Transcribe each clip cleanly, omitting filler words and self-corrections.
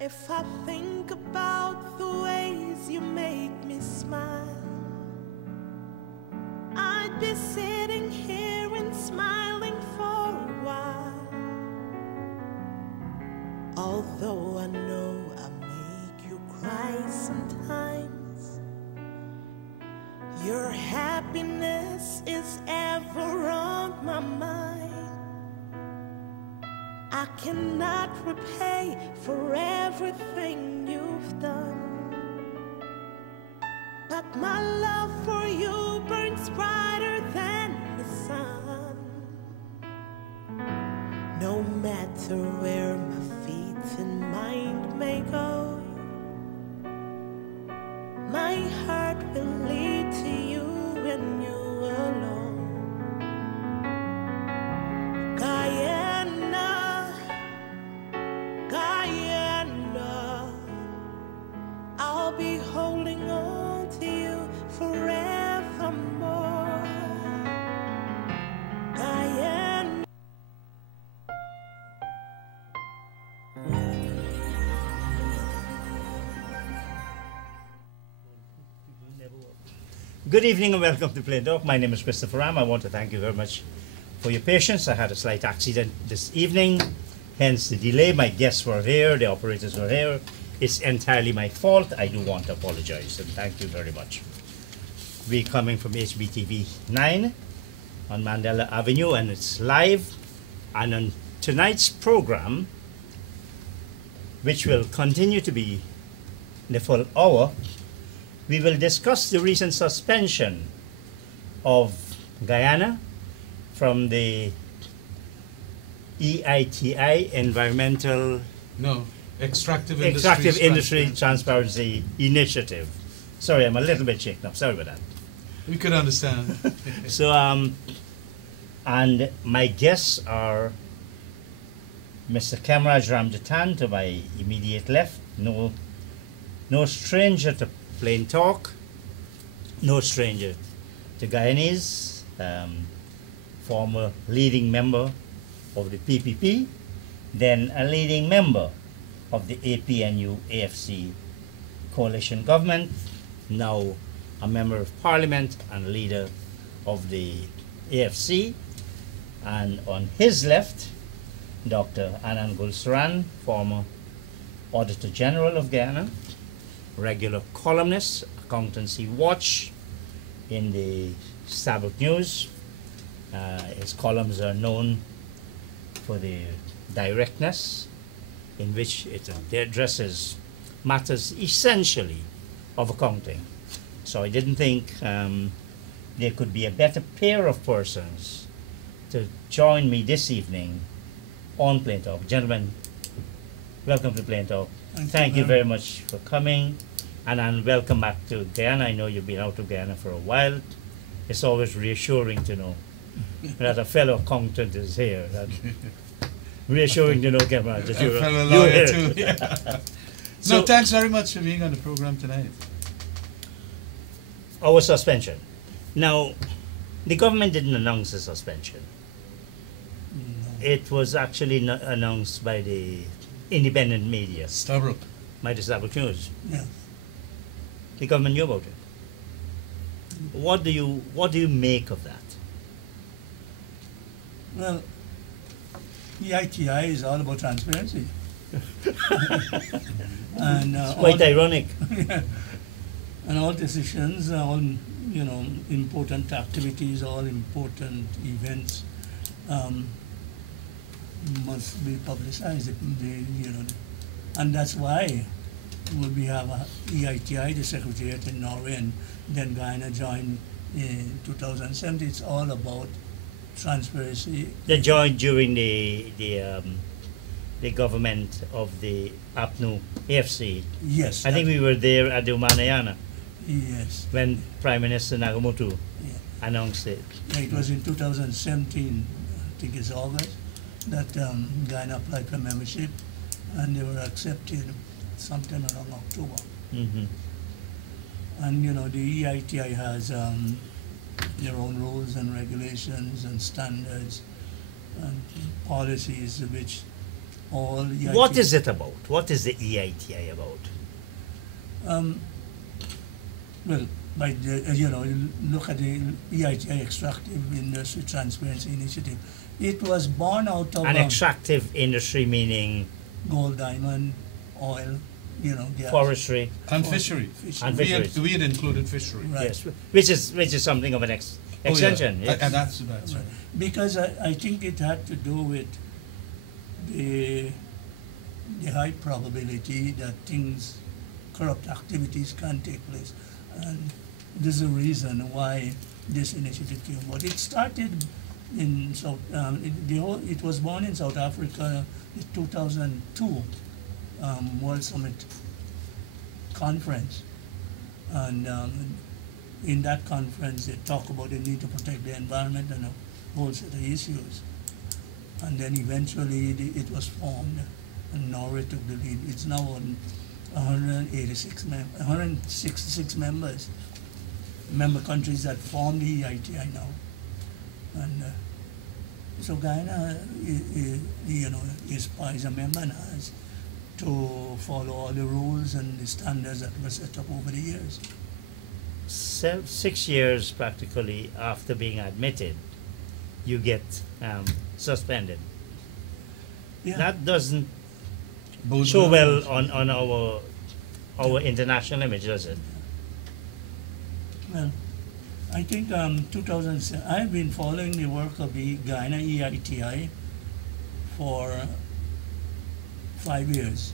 If I think about the ways you make me smile, I'd be sitting here and smiling for a while. Although I know I make you cry sometimes, your happiness is ever on my mind. I cannot repay for everything you've done, but my love for you burns brighter than the sun. No matter where my feet and mind may go, my heart will lead to you and you alone. Guyana, I'll be holding on to you forevermore. Guyana. Good evening and welcome to Plain Talk. My name is Christopher Ram. I want to thank you very much for your patience. I had a slight accident this evening, hence the delay. My guests were here, the operators were here. It's entirely my fault. I do want to apologize and thank you very much. We're coming from HBTV 9 on Mandela Avenue and it's live. And on tonight's program, which will continue to be the full hour, we will discuss the recent suspension of Guyana from the EITI Extractive Industry Transparency Initiative. Sorry, I'm a little bit shaken up. Sorry about that. We could understand. So, and my guests are Mr. Kemraj Ramjatan to my immediate left, no stranger to Plain Talk, no stranger to Guyanese, former leading member of the PPP, then a leading member of the APNU AFC coalition government, now a member of parliament and leader of the AFC, and on his left, Dr. Anand Gulsaran, former Auditor General of Guyana, regular columnist, Accountancy Watch in the Sabbath News. His columns are known for the directness in which it addresses matters essentially of accounting. So I didn't think there could be a better pair of persons to join me this evening on Plain Talk. Gentlemen, welcome to Plain Talk. Thank you very much for coming, and welcome back to Guyana. I know you've been out of Guyana for a while. It's always reassuring to know that a fellow accountant is here. Reassuring to know, Kemraj, that you're here. Too, yeah. So, thanks very much for being on the program tonight. Our suspension. Now, the government didn't announce the suspension. No. It was actually announced by the independent media. Stabrook. By the Sabbath News. Yes. The government knew about it. What do you make of that? Well, EITI is all about transparency. And It's quite ironic. And all decisions, all important activities, all important events must be publicized. And that's why we have a EITI, the Secretariat in Norway, and then Guyana joined in 2007. It's all about transparency. They joined during the government of the APNU AFC. Yes. I think we were there at the Umanayana. Yes. When Prime Minister Nagamoto announced it. Yeah, it was in 2017, I think it's August, that Guyana applied for membership, and they were accepted sometime around October. Mm-hmm. And the EITI has their own rules and regulations and standards and policies which all EITI. What is it about? What is the EITI about? Well, by the, you look at the EITI Extractive Industry Transparency Initiative. It was born out of An extractive industry meaning gold, diamond, oil, gas. forestry. And fishery. And We fisheries. had included fishery. Right. Yes, which is something of an extension. Oh, yeah. Yes. And that's Right. right. Because I think it had to do with the high probability that corrupt activities can take place. And this is the reason why this initiative came about. It started in South, it was born in South Africa in 2002 World Summit conference. And in that conference, they talk about the need to protect the environment and a whole set of issues. And then eventually it was formed, and Norway took the lead. It's now on 166 members, member countries that form the EITI now. And so Guyana, is a member and has to follow all the rules and the standards that were set up over the years. 6 years practically after being admitted, you get suspended. Yeah. That doesn't Both show were- well on our international image, does it? Well, I think 2007, I've been following the work of the Guyana EITI for 5 years,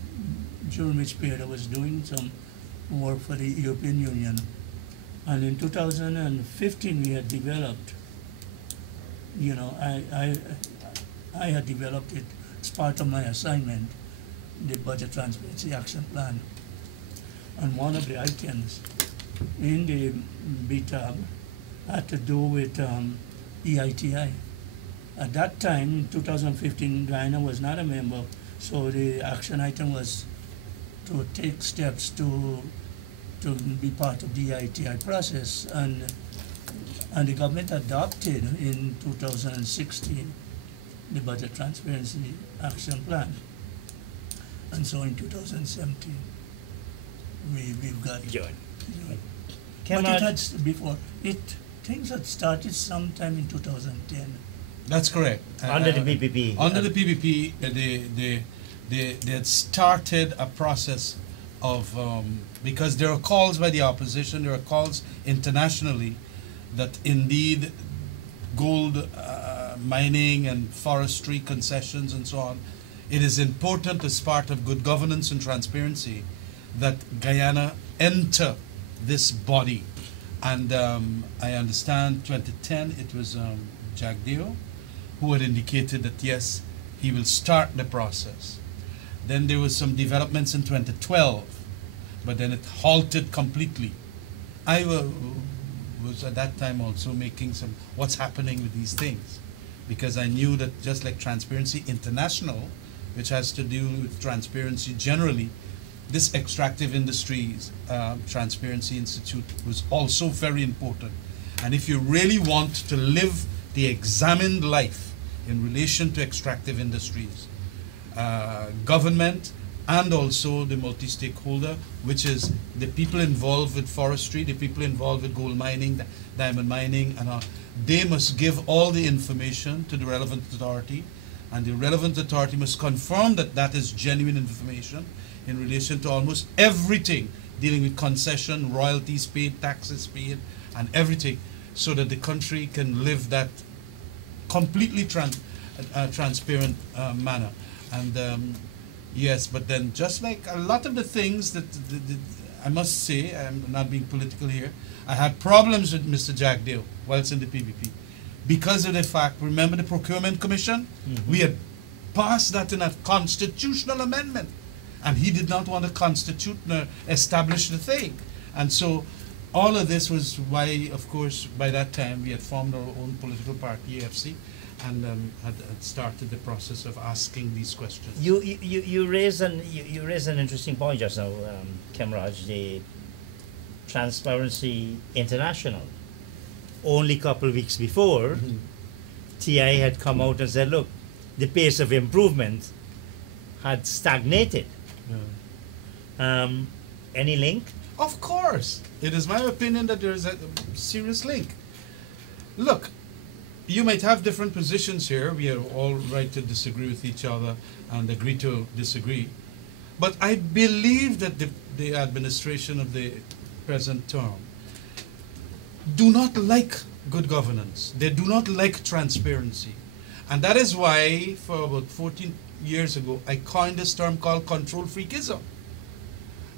during which period I was doing some work for the European Union. And in 2015 we had developed, I had developed it as part of my assignment, the Budget Transparency Action Plan. And one of the items in the BTAB had to do with EITI. At that time, in 2015, Guyana was not a member, so the action item was to take steps to be part of the EITI process, and the government adopted in 2016 the Budget Transparency Action Plan. And so in 2017, we've got Good. But Cannot- it had before things had started sometime in 2010. That's correct. Under the PPP. Under the PPP, they had started a process of, because there are calls by the opposition, there are calls internationally that indeed gold mining and forestry concessions and so on, it is important as part of good governance and transparency that Guyana enter this body. And I understand 2010 it was Jack Dio who had indicated that yes, he will start the process. Then there was some developments in 2012, but then it halted completely. I was at that time also making some what's happening with these things, because I knew that just like Transparency International, which has to do with transparency generally, this Extractive Industries Transparency Institute was also very important. And if you really want to live the examined life in relation to extractive industries, government and also the multi-stakeholder, which is the people involved with forestry, the people involved with gold mining, diamond mining, and they must give all the information to the relevant authority, and the relevant authority must confirm that that is genuine information in relation to almost everything dealing with concession, royalties paid, taxes paid, and everything, so that the country can live that completely transparent manner. And yes, but then just like a lot of the things that I must say, I'm not being political here, I had problems with Mr. Jack Dale whilst in the PPP because of the fact, remember the Procurement Commission? Mm-hmm. We had passed that in a constitutional amendment, and he did not want to constitute nor establish the thing. And so all of this was why, of course, by that time we had formed our own political party, AFC, and had started the process of asking these questions. You raise an interesting point just now, Kemraj, the Transparency International. Only a couple of weeks before, TI had come out and said, look, the pace of improvement had stagnated. Any link? Of course. It is my opinion that there is a serious link. Look, you might have different positions here. We are all right to disagree with each other and agree to disagree. But I believe that the administration of the present term do not like good governance. They do not like transparency. And that is why, for about 14 years ago, I coined this term called control freakism.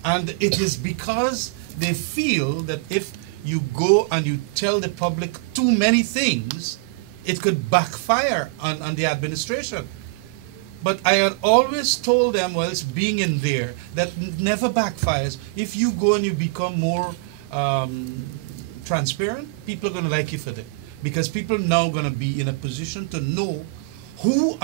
And it is because they feel that if you go and you tell the public too many things, it could backfire on the administration. But I had always told them, whilst being in there, that never backfires. If you go and you become more transparent, people are going to like you for that. Because people are now going to be in a position to know who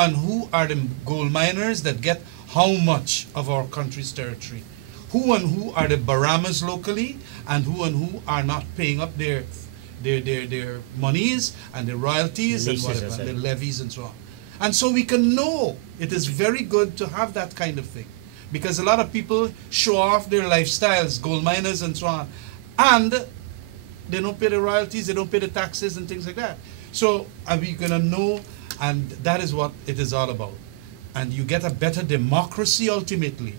are the gold miners that get how much of our country's territory. Who are the Baramas locally, and who are not paying up their monies and their royalties and whatever, and the levies and so on. And so we can know. It is very good to have that kind of thing, because a lot of people show off their lifestyles, gold miners and so on, and they don't pay the royalties, they don't pay the taxes and things like that. So are we gonna know? And that is what it is all about. And you get a better democracy ultimately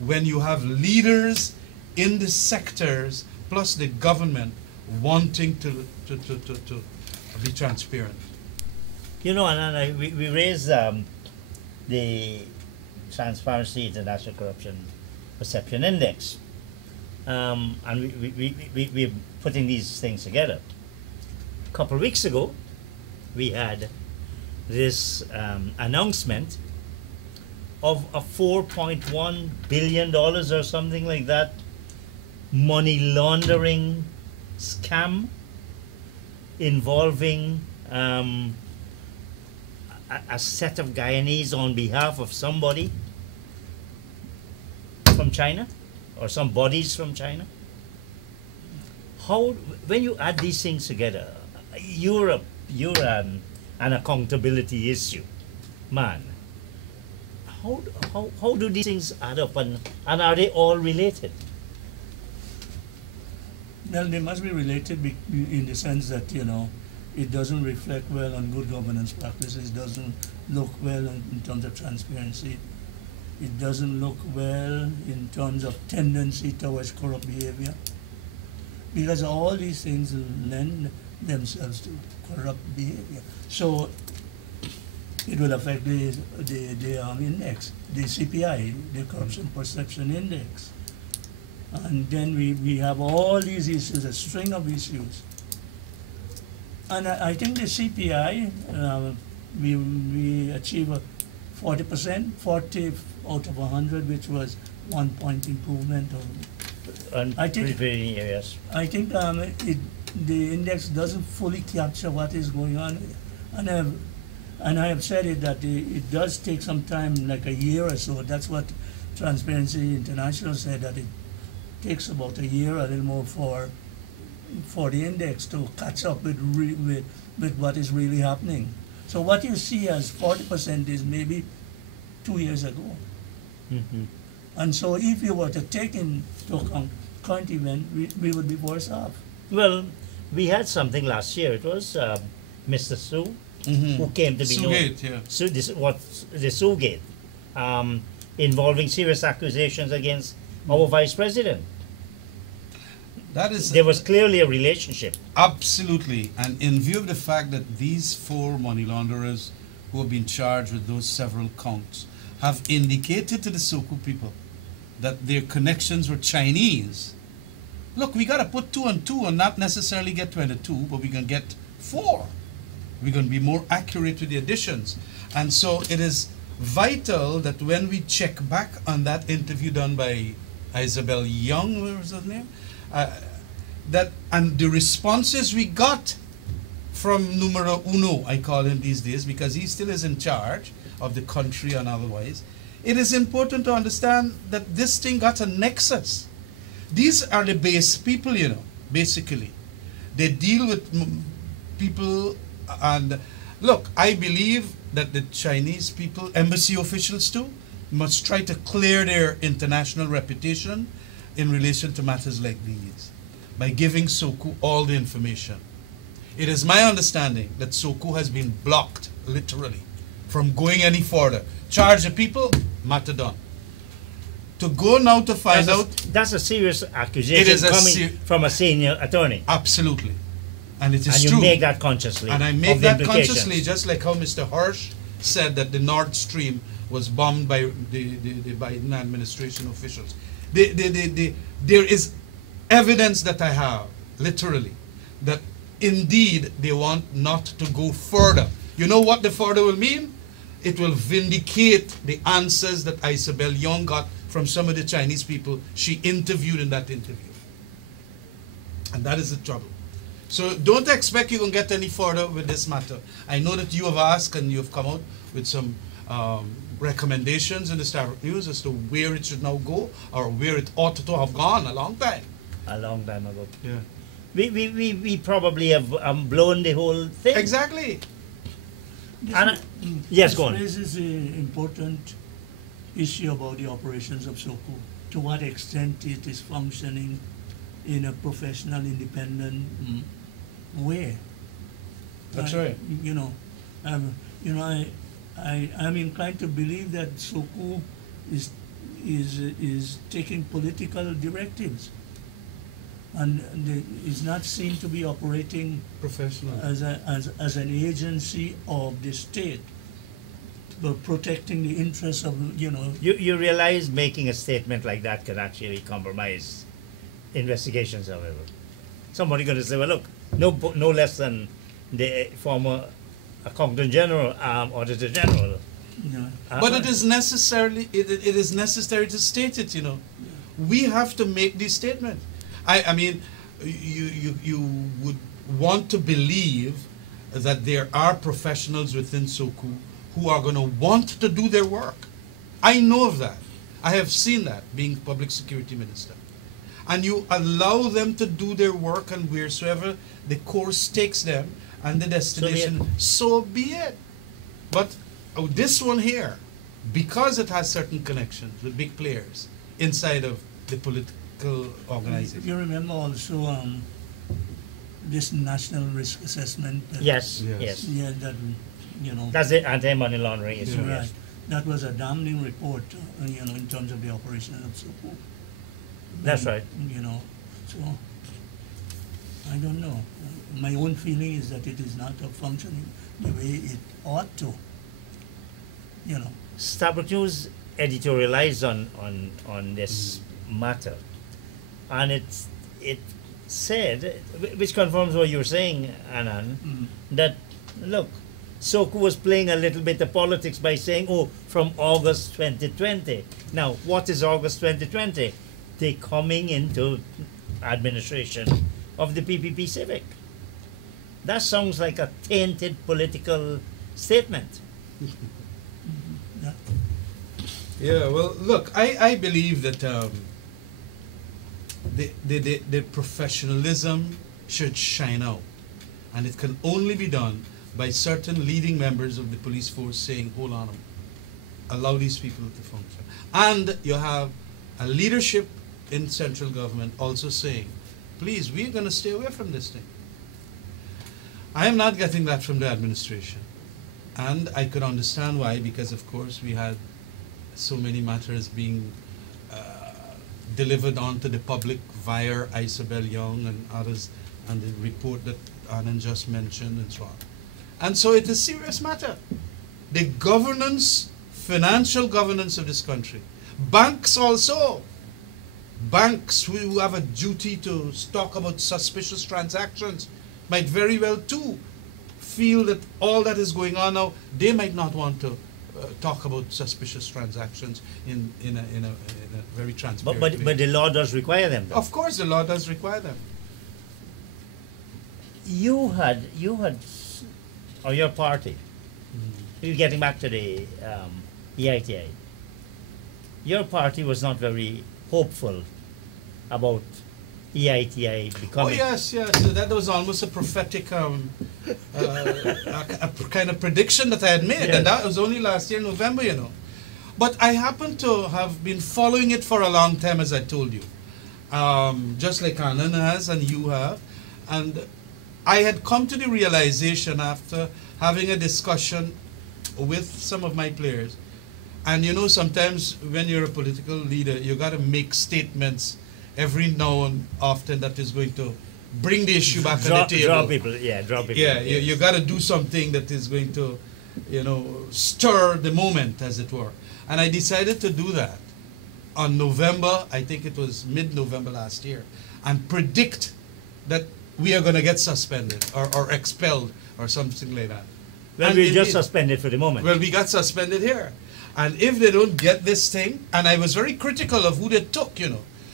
when you have leaders in the sectors plus the government wanting to be transparent. You know, and we raised the Transparency International Corruption Perception Index, and we're putting these things together. A couple of weeks ago, we had this announcement of a $4.1 billion or something like that money laundering scam involving a set of Guyanese on behalf of somebody from China or some bodies from China. How, when you add these things together, you're an accountability issue, man. How do these things add up, and are they all related? Well, they must be related in the sense that, you know, it doesn't reflect well on good governance practices, doesn't look well in terms of transparency. It doesn't look well in terms of tendency towards corrupt behavior. Because all these things lend themselves to corrupt behavior. So it will affect the index, the CPI, the Corruption Perception Index. And then we have all these issues, a string of issues. And I think the CPI, we achieve a 40%, 40 out of 100, which was 1 point improvement. I think I think the index doesn't fully capture what is going on, and I have said it that it does take some time, like a year or so. That's what Transparency International said, that it takes about a year, a little more, for the index to catch up with what is really happening. So what you see as 40% is maybe 2 years ago. Mm-hmm. And so if you were to take into account current event, we would be worse off. Well, we had something last year. It was Mr. Su, who came to be known. Sugate, yeah. The Sugate, involving serious accusations against our vice president. That is, there was clearly a relationship. Absolutely. And in view of the fact that these 4 money launderers who have been charged with those several counts have indicated to the Soko people that their connections were Chinese, look, we got to put 2 and 2 and not necessarily get 22, but we can get 4. We're going to be more accurate with the additions. And so it is vital that when we check back on that interview done by Isabel Young, what was her name? And the responses we got from numero uno, I call him these days, because he still is in charge of the country and otherwise, it is important to understand that this thing got a nexus. These are the base people, you know, basically. They deal with people, and look, I believe that the Chinese people, embassy officials too, must try to clear their international reputation in relation to matters like these by giving SOCU all the information. It is my understanding that SOCU has been blocked, literally, from going any further. Charge the people, matter done. To go now to find out... That's a serious accusation It is a coming from a senior attorney. Absolutely. And it is And you true. make that consciously. And I of make the that implications. consciously, just like how Mr. Hirsch said that the Nord Stream was bombed by the Biden administration officials. There is evidence that I have, literally, that indeed they want not to go further. You know what the further will mean? It will vindicate the answers that Isabel Young got from some of the Chinese people she interviewed in that interview. And that is the trouble. So don't expect you can get any further with this matter. I know that you have asked and you have come out with some recommendations in the Starbuck News as to where it should now go or where it ought to have gone a long time. A long time ago. Yeah. We probably have blown the whole thing. Exactly. And, yes, go on. This raises an important issue about the operations of SOCU. To what extent it is functioning in a professional, independent way. That's right. I'm inclined to believe that SOCU is taking political directives, and is not seen to be operating Professional. as an agency of the state, but protecting the interests of You realize making a statement like that can actually compromise investigations, however. Somebody going to say, well, look, no less than the former Accountant General, Auditor General. But it is necessary to state it, We have to make these statements. I mean, you would want to believe that there are professionals within SOCU who are going to want to do their work. I know of that. I have seen that, being Public Security Minister. And you allow them to do their work, and wheresoever the course takes them and the destination, so be it. But this one here, because it has certain connections with big players inside of the political organization. You remember also this national risk assessment? Yes. Yeah, that That's the anti-money laundering issue. right. Yes. That was a damning report, in terms of the operation of SOCU. That's right. So I don't know. My own feeling is that it is not functioning the way it ought to. Starbuck News editorialized on this matter, and it said, which confirms what you were saying, Anand, that look, SOCU was playing a little bit of politics by saying, oh, from August 2020. Now, what is August 2020? They're coming into administration of the PPP Civic. That sounds like a tainted political statement. Yeah, well, look, I believe that the professionalism should shine out. And it can only be done by certain leading members of the police force saying, hold on, allow these people to function. And you have a leadership in central government also saying, please, we're going to stay away from this thing. I am not getting that from the administration. And I could understand why, because of course we had so many matters being delivered on to the public via Isabel Young and others, and the report that Anand just mentioned and so on. And so it is a serious matter. The governance, financial governance of this country. Banks also. Banks who have a duty to talk about suspicious transactions might very well too feel that all that is going on now, they might not want to talk about suspicious transactions in a very transparent way. But the law does require them, though. Of course, the law does require them. You had, or your party, you're getting back to the EITI, your party was not very hopeful about EITI becoming. Oh yes. So that was almost a prophetic a kind of prediction that I had made, Yes. and that was only last year, November, But I happen to have been following it for a long time, as I told you, just like Annan has and you have. And I had come to the realization after having a discussion with some of my players. And you know, sometimes when you're a political leader, you got to make statements every now and often that is going to bring the issue back on the table. Draw people. Yeah, you got to do something that is going to, stir the moment, as it were. And I decided to do that on November, I think it was mid-November last year, and predict that we are going to get suspended or expelled or something like that. Well, And we're just indeed- suspended for the moment. Well, we got suspended here. And if they don't get this thing, and I was very critical of who they took,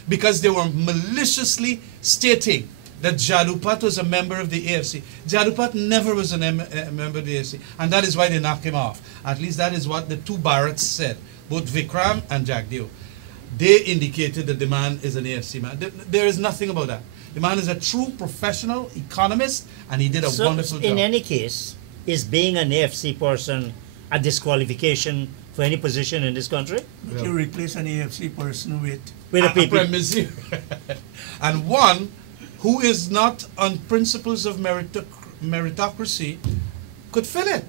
because they were maliciously stating that Jadupat was a member of the AFC. Jadupat never was a member of the AFC, and that is why they knocked him off. At least that is what the two Barretts said, both Vikram and Jagdeo. They indicated that the man is an AFC man. There is nothing about that. The man is a true professional economist, and he did a wonderful job. In any case, is being an AFC person a disqualification for any position in this country? But you replace an AFC person with With a a people. premier. And one who is not on principles of meritocracy could fill it.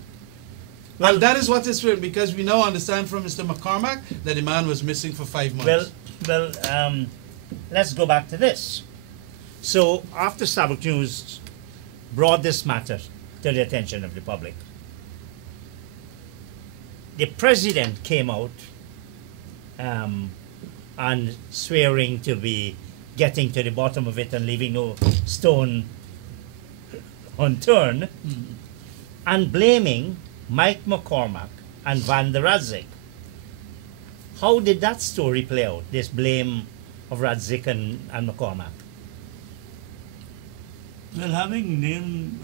Well, that is what is written, because we now understand from Mr. McCormack that the man was missing for 5 months. Let's go back to this. So after Sabbath News brought this matter to the attention of the public, the president came out and swearing to be getting to the bottom of it and leaving no stone unturned, and blaming Mike McCormack and Van der Radzik. How did that story play out, this blame of Radzik and McCormack? Well, having named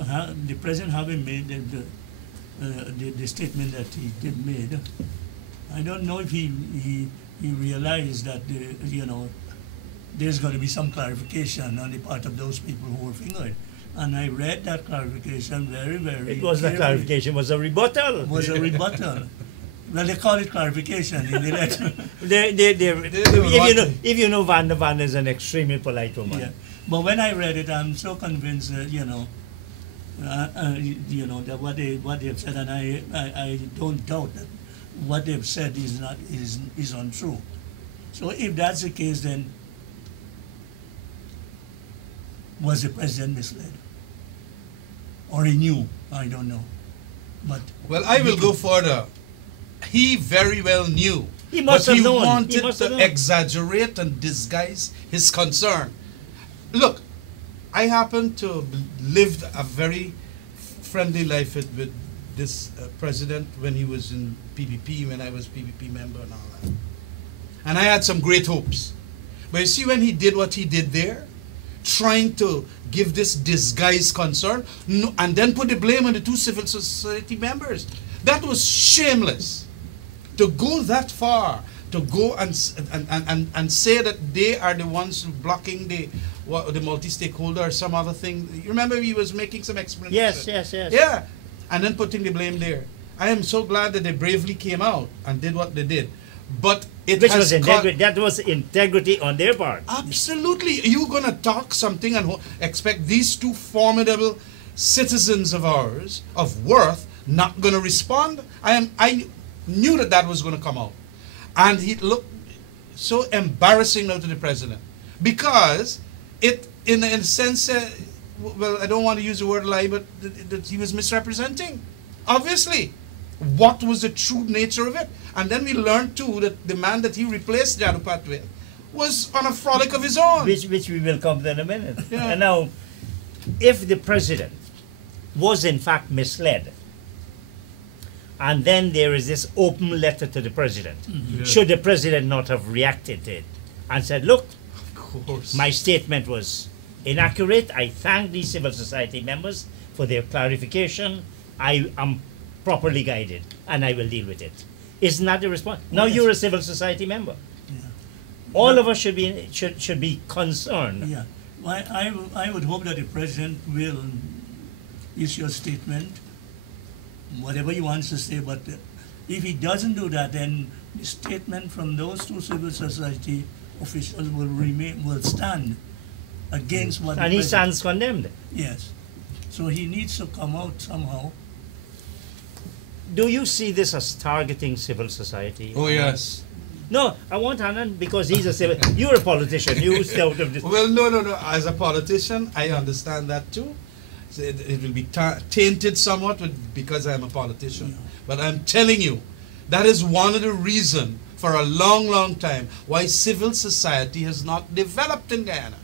the president having made the statement that he did made, I don't know if he realized that there's going to be some clarification on the part of those people who were fingered. And I read that clarification very, very It was not carefully. clarification, it was a rebuttal. It was a rebuttal. Well, they call it clarification in the letter. If you know Van is an extremely polite woman. Yeah. But when I read it, I'm so convinced that that what they've said, and I don't doubt that what they've said is untrue. So if that's the case, then was the president misled, or he knew? I don't know. But Well, I will go further. He very well knew. He must but have he known. He wanted must have to known. exaggerate and disguise his concern. Look, I happen to have lived a very friendly life with this president when he was in PPP, when I was PPP member and all that. And I had some great hopes. But you see, when he did what he did there, trying to give this disguised concern, and then put the blame on the two civil society members, that was shameless. To go that far, to go and say that they are the ones blocking the multi-stakeholder or some other thing. You remember he was making some explanation? Yes. Yeah, and then putting the blame there. I am so glad that they bravely came out and did what they did. But it Which has was integrity. That was integrity on their part. Absolutely. You're going to talk something and expect these two formidable citizens of ours, of worth, not going to respond? I knew that was going to come out. And he looked so embarrassing now to the president. Because it, in a sense, well, I don't want to use the word lie, but that he was misrepresenting. Obviously. What was the true nature of it? And then we learned too that the man that he replaced Jadupat with was on a frolic of his own. Which we will come to in a minute. Yeah. And now, if the president was in fact misled, and then there is this open letter to the president, should the president not have reacted to it and said, look, Of course. my statement was inaccurate. I thank these civil society members for their clarification. I am properly guided, and I will deal with it. Isn't that the response? Now Yes. you're a civil society member. yeah. All of us should be concerned. Yeah. Well, I would hope that the president will issue a statement, whatever he wants to say, but If he doesn't do that, then the statement from those two civil society officials will stand against what. And he stands condemned. Yes. So he needs to come out somehow. Do you see this as targeting civil society? Oh yes. No, I want Anand because he's a civil. You're a politician. You stay out of this. Well, no. As a politician, I understand that too. So it will be tainted somewhat because I'm a politician. Yeah. But I'm telling you, that is one of the reasons for a long, long time why civil society has not developed in Guyana.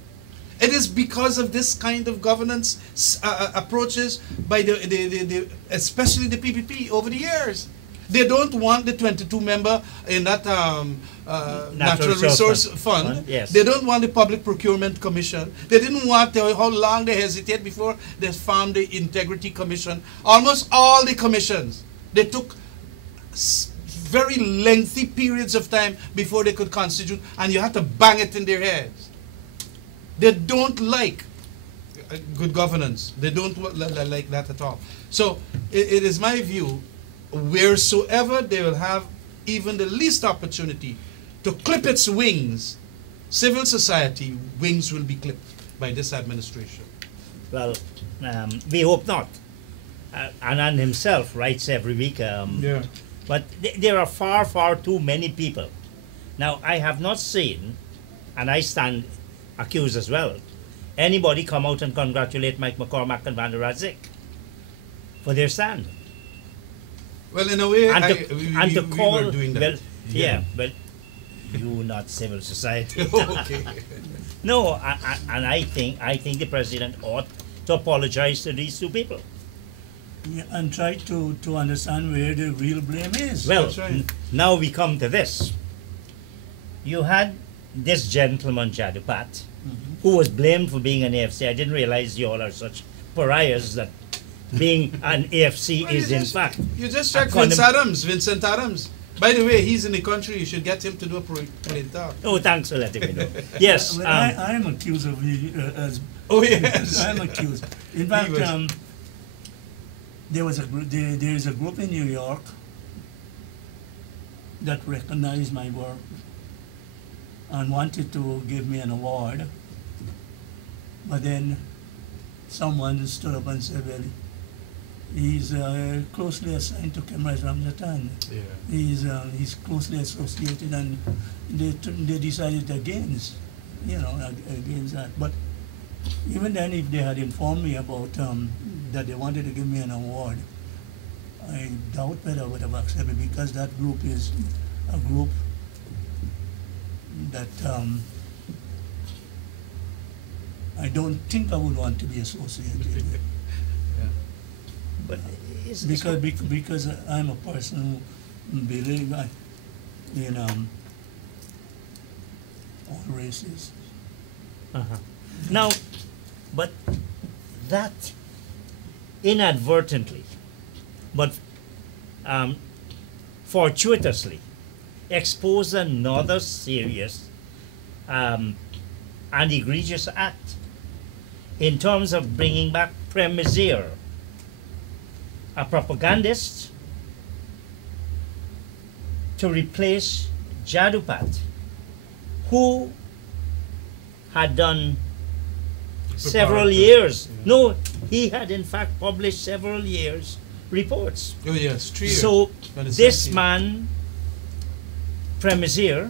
It is because of this kind of governance approaches by especially the PPP over the years. They don't want the 22 member in that natural resource fund. Yes. They don't want the public procurement commission. They didn't want how long they hesitate before they formed the integrity commission. Almost all the commissions, they took very lengthy periods of time before they could constitute, and you had to bang it in their heads. They don't like good governance. They don't like that at all. So it is my view, wheresoever they will have even the least opportunity to clip its wings, civil society wings will be clipped by this administration. Well, we hope not. Anand himself writes every week. Yeah. But there are far, far too many people. Now, I have not seen, and I stand accused as well, anybody come out and congratulate Mike McCormack and Van der Razik for their stand. Well, in a way, And to we call, were doing that. well, yeah, but you not civil society. Okay. No, and I think the president ought to apologize to these two people. Yeah, and try to understand where the real blame is. Well, That's right. now we come to this. You had this gentleman, Jadupat, who was blamed for being an AFC. I didn't realize you all are such pariahs that being an AFC Well, is in fact. You just a check Vincent Adams. By the way, he's in the country. You should get him to do a parade talk. Oh, thanks for letting me know. Yes. Well, I am accused of as Oh yes. I'm accused. In fact, was- there is a group in New York that recognized my work and wanted to give me an award, but then someone stood up and said, "Well, he's closely assigned to Kemraj Ramjatan. Yeah. He's closely associated," and they decided against that. But even then, if they had informed me about that they wanted to give me an award, I doubt whether I would have accepted, because that group is a group that I don't think I would want to be associated with. Yeah. But is Because I'm a person who believes in all races. Uh-huh. Now, but that inadvertently, but fortuitously, exposed another serious and egregious act in terms of bringing back Prem Mizir, a propagandist, to replace Jadupat, who had done several years. Yeah. No, he had in fact published several years reports. Oh yes, 3 years. So But it's this 17. man, Premisier,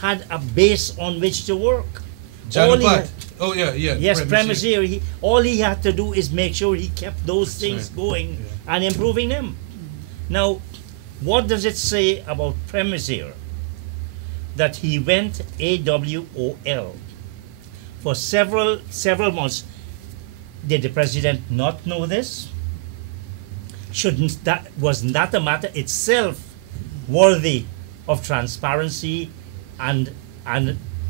had a base on which to work. All he Jadupat. had- Oh yeah, yeah. Yes, Premisier. Premisier, all he had to do is make sure he kept those things right. going Yeah. and improving them. Now, what does it say about Premisier that he went AWOL for several months? Did the president not know this? Wasn't that a matter itself worthy of transparency and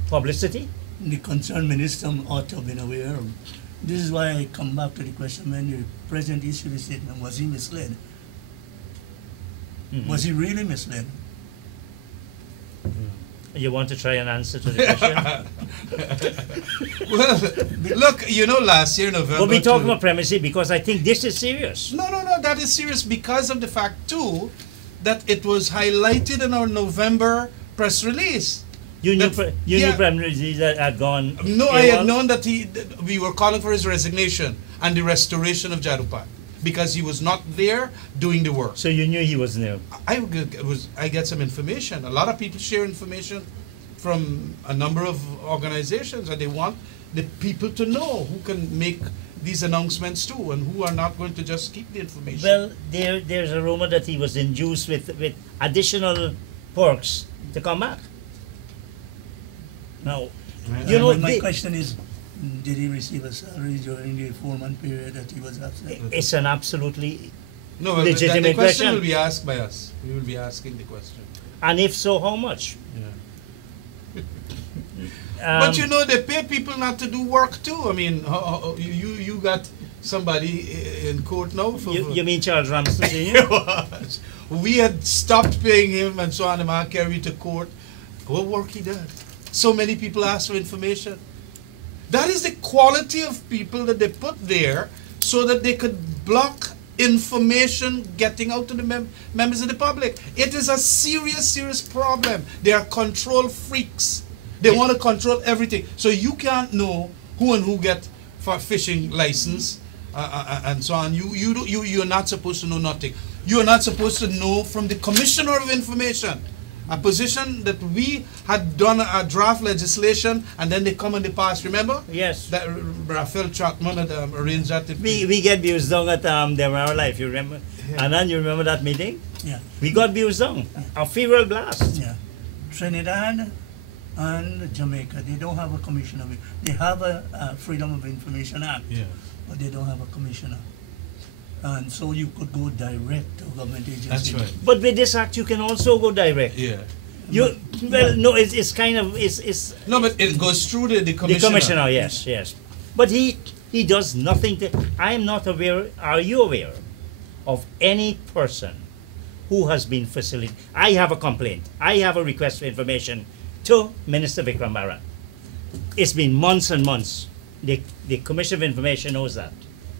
publicity? The concerned minister ought to have been aware of. This is why I come back to the question: when the president issued a statement, was he misled? Mhm. Was he really misled? You want to try and answer to the question? Well, look, last year November. We'll be talking to- about Premisier because I think this is serious. No, that is serious because of the fact too that it was highlighted in our November press release. You knew, That- you yeah. knew Prime Minister had gone. No, I had AWOL? known that we were calling for his resignation and the restoration of Jadupat because he was not there doing the work. So you knew he was new. I get some information. A lot of people share information from a number of organizations, and they want the people to know who can make these announcements too, and who are not going to just keep the information. Well, there's a rumor that he was induced with additional perks to come back. Now, you know, my the- question is, did he receive a salary during the 4-month period that he was absent? it's an absolutely, No, well, legitimate the question question. will be asked by us. We will be asking the question. and if so, how much? But you know, they pay people not to do work too. I mean, you got somebody in court now for. You mean Charles Ramsden Sr.? We had stopped paying him and so on, and I carried to court. What work he does? So many people ask for information. That is the quality of people that they put there so that they could block information getting out to the members of the public. It is a serious, serious problem. They are control freaks. They want to control everything. So you can't know who and who get for fishing license and so on. You're not supposed to know nothing. You are not supposed to know from the Commissioner of Information, a position that we had done a draft legislation and then they come and they pass. Remember? Yes. That Raphael Chapman had arranged that. We get views down at Our Life, you remember? Yeah. And then you remember that meeting? Yeah, We got views down. A feral blast. yeah. Trinidad and Jamaica, they don't have a commissioner. They have a Freedom of Information Act, Yeah. but they don't have a commissioner. And so you could go direct to a government agency. That's right. But with this act, you can also go direct. Yeah. No, it's kind of it's No, but it goes through the commissioner. the commissioner. Yes. But he does nothing to. I am not aware. Are you aware of any person who has been facilitated? I have a complaint. I have a request for information to Minister Vikram Baran. It's been months and months. The Commission of Information knows that.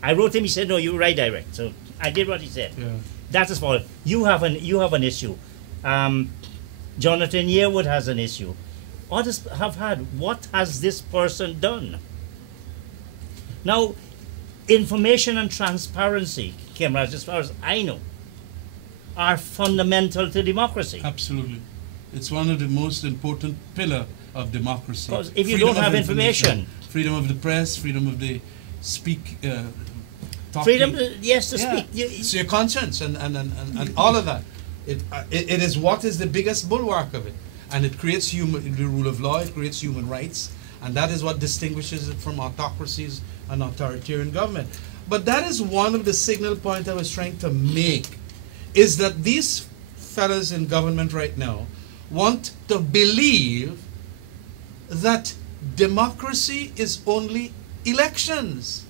I wrote him. He said, "No, you write direct." So I did what he said. Yeah. That is all. You have an issue. Jonathan Yearwood has an issue. Others have had. What has this person done? Now, information and transparency, cameras, as far as I know, are fundamental to democracy. Absolutely. It's one of the most important pillar of democracy. Because if you Freedom don't of have information, freedom of the press, freedom of the talk freedom, to, yes, to yeah. speak. It's your conscience and all of that. It is what is the biggest bulwark of it, and it creates the rule of law. It creates human rights, and that is what distinguishes it from autocracies and authoritarian government. But that is one of the signal points I was trying to make, is that these fellas in government right now want to believe that democracy is only elections.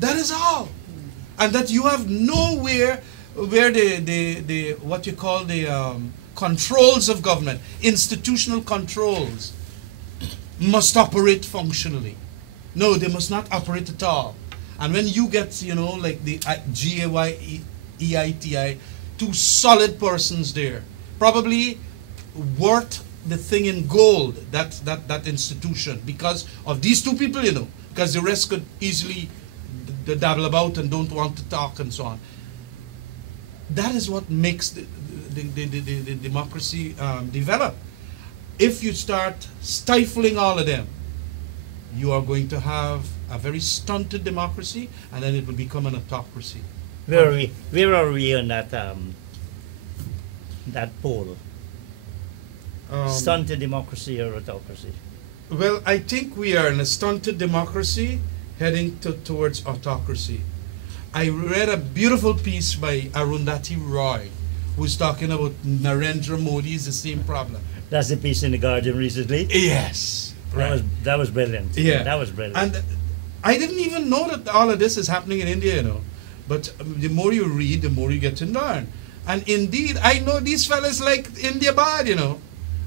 That is all. And that you have nowhere where the what you call the controls of government, institutional controls, must operate functionally. No, they must not operate at all. And when you get, like the GAY, EITI, two solid persons there, probably worth the thing in gold, that institution, because of these two people, because the rest could easily dabble about and don't want to talk and so on. That is what makes the democracy develop. If you start stifling all of them, you are going to have a very stunted democracy, and then it will become an autocracy. Where are we on that poll? Stunted democracy or autocracy? Well, I think we are in a stunted democracy heading towards autocracy. I read a beautiful piece by Arundhati Roy, who's talking about Narendra Modi is the same problem. That's the piece in the Guardian recently. Yes. Right. That was brilliant. Yeah. That was brilliant. And I didn't even know that all of this is happening in India, But the more you read, the more you get to learn. And indeed, I know these fellas like India bad,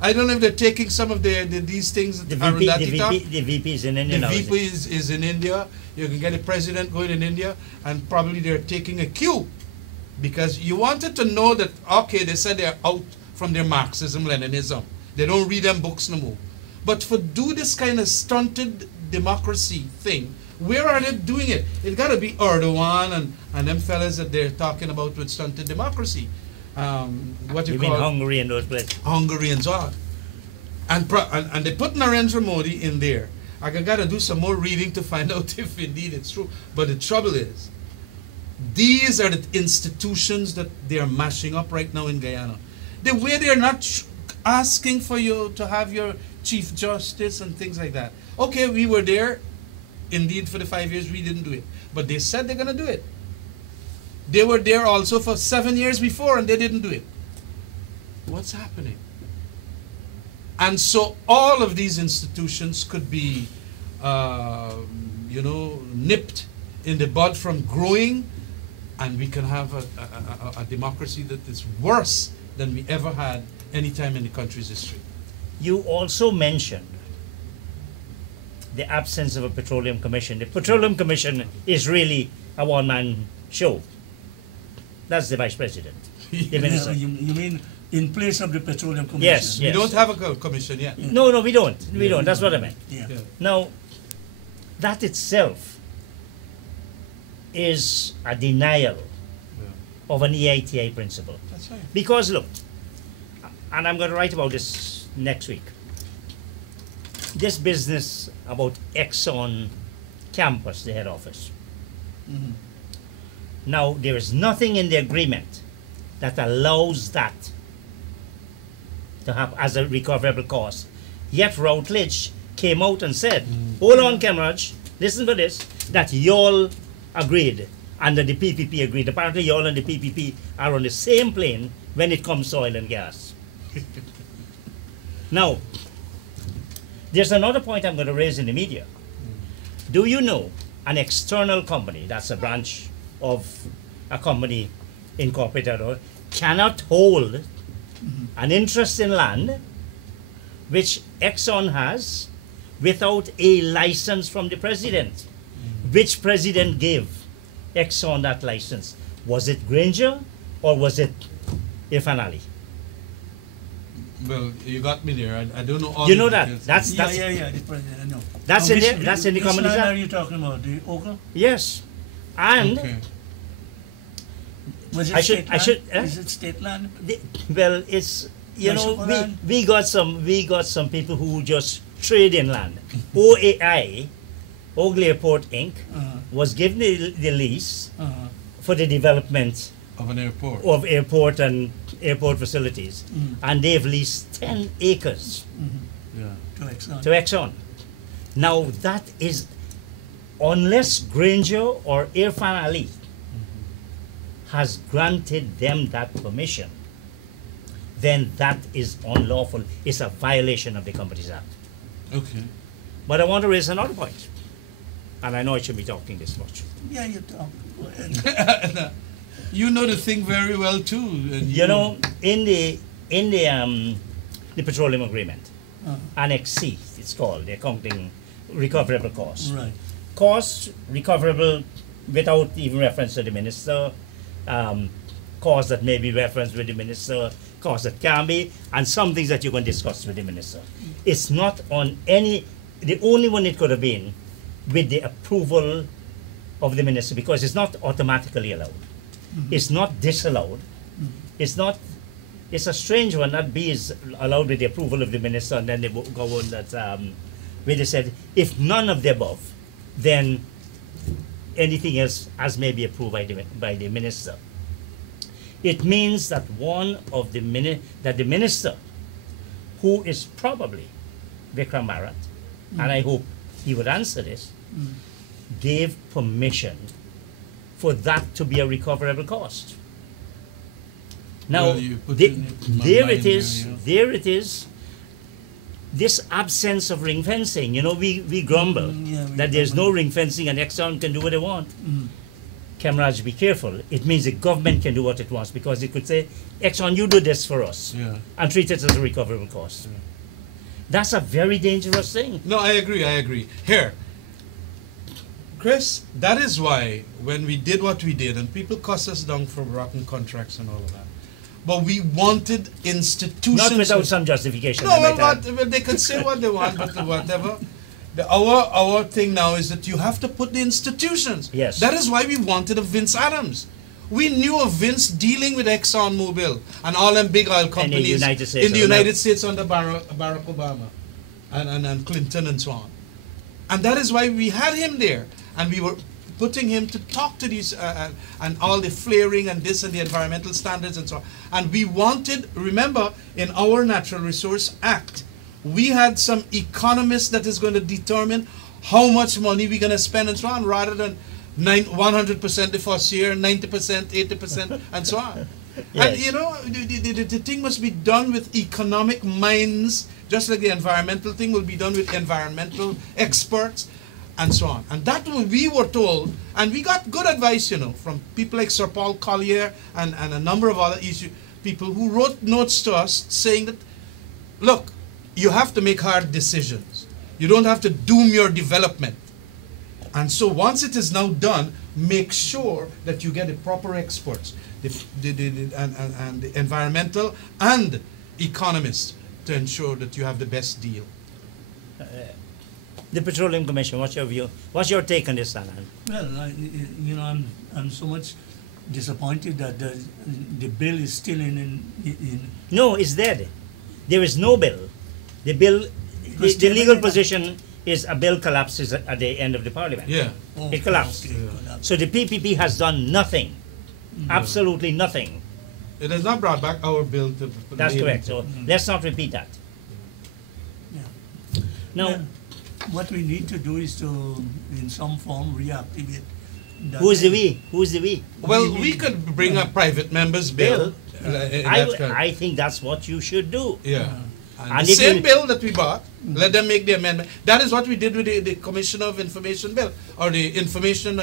I don't know if they're taking some of these things that the VP is in India now. The VP is in India. You can get a president going in India, and probably they're taking a cue because you wanted to know that, okay, they said they're out from their Marxism, Leninism. They don't read them books no more. But for do this kind of stunted democracy thing, where are they doing it? It got to be Erdogan and them fellas that they're talking about with stunted democracy. What you mean call Hungary and those places? Hungary and so on. And they put Narendra Modi in there. I got to do some more reading to find out if indeed it's true. But the trouble is, these are the institutions that they're mashing up right now in Guyana. The way they're not asking for you to have your Chief Justice and things like that. Okay, we were there. Indeed, for the 5 years, we didn't do it. But they said they're going to do it. They were there also for 7 years before, and they didn't do it. What's happening? And so all of these institutions could be, nipped in the bud from growing, and we can have a democracy that is worse than we ever had any time in the country's history. You also mentioned the absence of a petroleum commission. The petroleum commission is really a one-man show. That's the vice president. The minister. You mean in place of the petroleum commission? Yes, We yes. don't have a commission yet. No, we don't. We don't. That's what I meant. Yeah. Yeah. Now, that itself is a denial of an EITI principle. That's right. Because look, and I'm going to write about this next week, this business about Exxon campus, the head office. Mhm. Now, there is nothing in the agreement that allows that to have as a recoverable cost. Yet Routledge came out and said, hold on, Camerage, listen to this, that y'all agreed and that the PPP agreed. Apparently y'all and the PPP are on the same plane when it comes to oil and gas. Now, there's another point I'm going to raise in the media. Do you know an external company, that's a branch of a company incorporated, cannot hold an interest in land which Exxon has without a license from the president? Which president gave Exxon that license? Was it Granger or was it Irfan Ali? Well, you got me there. I don't know all You the know that? details. That's The president, I know. that's And in there. That's in the which company's land are act. you talking about? The Oka? Yes, and Okay. Was it I should- state I land? should, Is it state land? well, it's National we got some people who just trade in land. OAI, Ogle Airport Inc. Was given the lease for the development Of an airport. of airport and airport facilities, and they've leased 10 acres Yeah. To Exxon. to Exxon. Now that is, unless Granger or Irfan Ali has granted them that permission, then that is unlawful. It's a violation of the Companies Act. Okay. But I want to raise another point, and I know I shouldn't be talking this much. Yeah, you talk. Go ahead. You know the thing very well too. And You know, in the petroleum agreement, Annex C, it's called, the accounting recoverable costs. Right. Costs recoverable without even reference to the minister, costs that may be referenced with the minister, costs that can be, and some things that you can discuss with the minister. It's not on any, the only one it could have been with the approval of the minister, because it's not automatically allowed. It's not disallowed. It's not, it's a strange one that B is allowed with the approval of the minister, and then they go on that, where they said, if none of the above, then anything else as may be approved by the minister. It means that one of the that the minister, who is probably Vikram Bharat, and I hope he would answer this, gave permission for that to be a recoverable cost. Now, Well, you put in my there mind it is. there, yeah. There it is. This absence of ring fencing. You know, we grumble Yeah, we that there's no grumble. ring fencing and Exxon can do what they want. Camarades, be careful. It means the government can do what it wants, because it could say, Exxon, you do this for us, Yeah. and treat it as a recoverable cost. That's a very dangerous thing. No, I agree. Here, Chris, that is why when we did what we did, and people cuss us down for rotten contracts and all of that, but we wanted institutions. Not without some justification. No, I well, might add. well, they can say what they want, but whatever. Our thing now is that you have to put the institutions. Yes. That is why we wanted a Vince Adams. We knew of Vince dealing with ExxonMobil and all them big oil companies in the United States under Barack Obama and Clinton and so on. And that is why we had him there. And we were putting him to talk to these and all the flaring and this and the environmental standards and so on. And we wanted, remember, in our Natural Resource Act, we had some economists that is going to determine how much money we're going to spend and so on, rather than 100% the first year, 90%, 80%, and so on. Yes. And you know, the thing must be done with economic minds, just like the environmental thing will be done with environmental experts, and so on. And that we were told, and we got good advice, you know, from people like Sir Paul Collier and a number of other people who wrote notes to us saying that, look, you have to make hard decisions. You don't have to doom your development. And so once it is now done, make sure that you get the proper experts, and the environmental and economists to ensure that you have the best deal. The Petroleum Commission, what's your view? What's your take on this, Alan? Well, you know, I'm so much disappointed that the bill is still in. No, it's dead. There is no bill. The bill, the legal position is a bill collapses at the end of the parliament. Yeah. Oh, It collapsed. okay, collapsed. So the PPP has done nothing, absolutely nothing. It has not brought back our bill to. That's correct. So let's not repeat that. Yeah. Now, Well, what we need to do is to, in some form, reactivate. that who's the bill. we? Who's the we? Well, we could bring a private member's bill. I think that's what you should do. Yeah. And And the it same will- bill that we bought, let them make the amendment. That is what we did with the Commissioner of Information bill, or the information,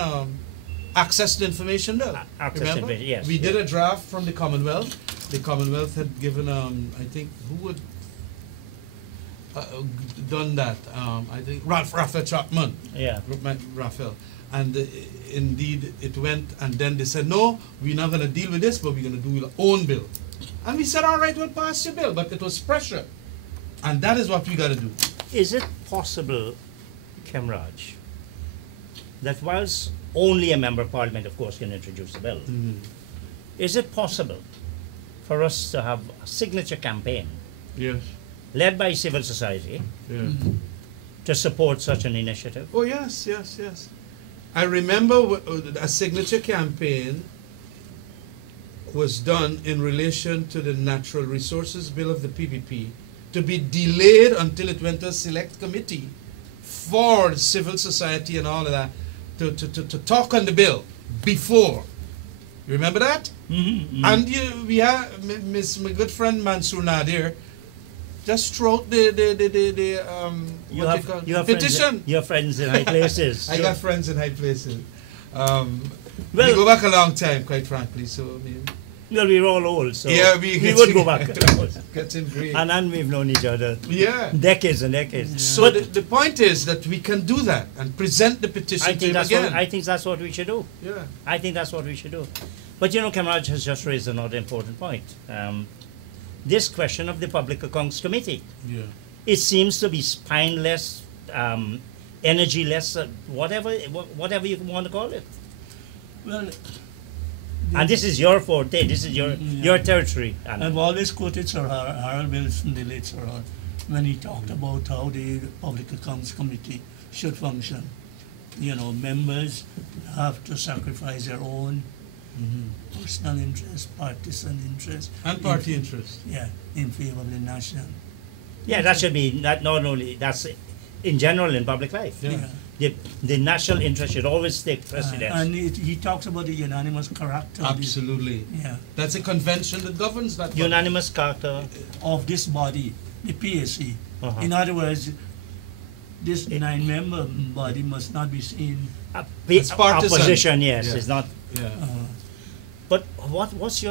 access to information bill. Access to Remember? information, yes, We did yes. a draft from the Commonwealth. The Commonwealth had given, I think, who would done that? I think Raphael Chapman. Yeah. Raphael. And indeed, it went, and then they said, no, we're not going to deal with this, but we're going to do our own bill. And we said, all right, we'll pass your bill, but it was pressure. And that is what we got to do. Is it possible, Kemraj, that whilst only a member of parliament, of course, can introduce the bill, is it possible for us to have a signature campaign Yes. led by civil society Yeah. to support such an initiative? Oh, yes, yes, yes. I remember a signature campaign was done in relation to the Natural Resources Bill of the PPP to be delayed until it went to a select committee for civil society and all of that to talk on the bill before. You remember that? And we have my good friend Mansour Nadir just wrote the You what have, they call you have petition. Friends, you have friends in high places. I got friends in high places. We Well- go back a long time, quite frankly. So Well, we're all old, so yeah, we would go back. Getting great. And we've known each other Yeah. decades and decades. So But the point is that we can do that and present the petition I to think him that's again. what I think that's what we should do. Yeah. I think that's what we should do. But you know, Kamaraj has just raised another important point. This question of the Public Accounts Committee. Yeah. It seems to be spineless, energyless, whatever you want to call it. Well, And this is your forte. This is your territory. And I've always quoted Sir Harold Wilson, the late Sir Harold, when he talked about how the Public Accounts Committee should function. You know, members have to sacrifice their own personal interest, partisan interest. And party interest. Yeah, in favor of the national. yeah, that should be not only that's in general in public life. Yeah. The national interest should always take precedence. And he talks about the unanimous character Absolutely. That's a convention that governs that. Unanimous character. of this body, the PAC. Uh-huh. In other words, this 9-member body must not be seen. It's partisan. Opposition, yes, Yeah. it's not. Yeah. But what's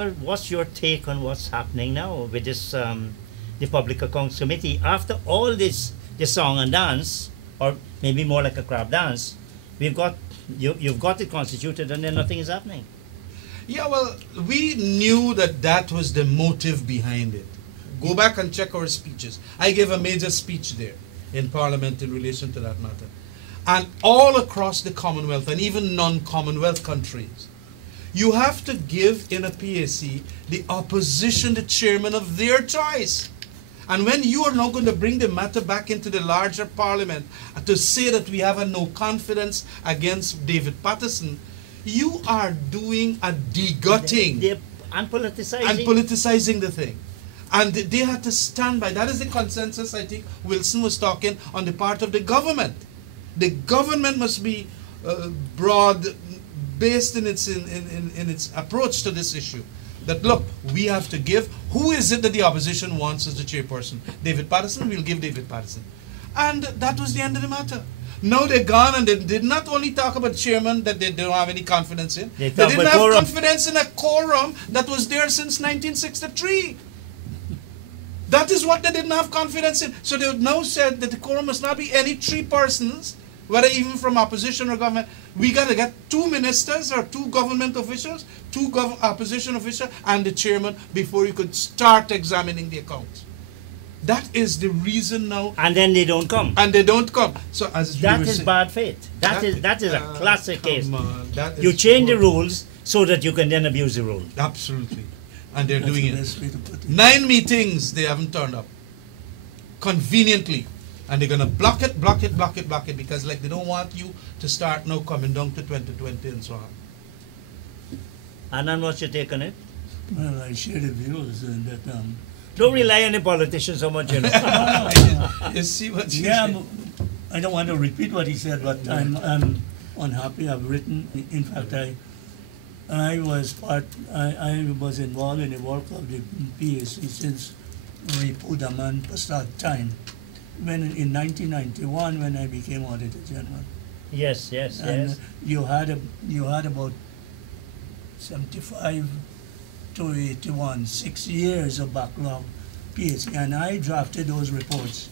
your take on what's happening now with this the Public Accounts Committee after all this song and dance, or maybe more like a crowd dance? you've got it constituted, and then nothing is happening. Yeah, well, we knew that that was the motive behind it. Go back and check our speeches. I gave a major speech there in Parliament in relation to that matter. And all across the Commonwealth, and even non-Commonwealth countries, you have to give in a PAC the opposition the chairman of their choice. And when you are now going to bring the matter back into the larger Parliament to say that we have a no confidence against David Patterson, you are doing a degutting And politicizing. and politicizing the thing. And they had to stand by. That is the consensus I think Wilson was talking on the part of the government. The government must be broad-based in its approach to this issue. That look, we have to give. Who is it that the opposition wants as the chairperson? David Patterson. We'll give David Patterson. And that was the end of the matter. Now they're gone, and they did not only talk about chairman that they don't have any confidence in. They didn't have confidence in a quorum that was there since 1963. That is what they didn't have confidence in. So they now said that the quorum must not be any three persons, whether even from opposition or government. We got to get 2 ministers or 2 government officials, 2 opposition officials, and the chairman before you could start examining the accounts. That is the reason now. And then they don't come. And they don't come. So as that is bad faith. That is a classic case. You change the rules so that you can then abuse the rule. Absolutely. And they're That's doing the it. best way to put it. 9 meetings they haven't turned up. Conveniently. And they're going to block it because like they don't want you to start now coming down to 2020 and so on. And then what's your take on it? Well, I share the views that Don't rely on the politicians so much, you know. You see what you yeah, say? I don't want to repeat what he said, but I'm unhappy. I've written. In fact, I was involved in the work of the PAC since we put a man to start time. When in 1991, when I became Auditor General. Yes. And you had about 75 to 81, 6 years of backlog PAC, and I drafted those reports,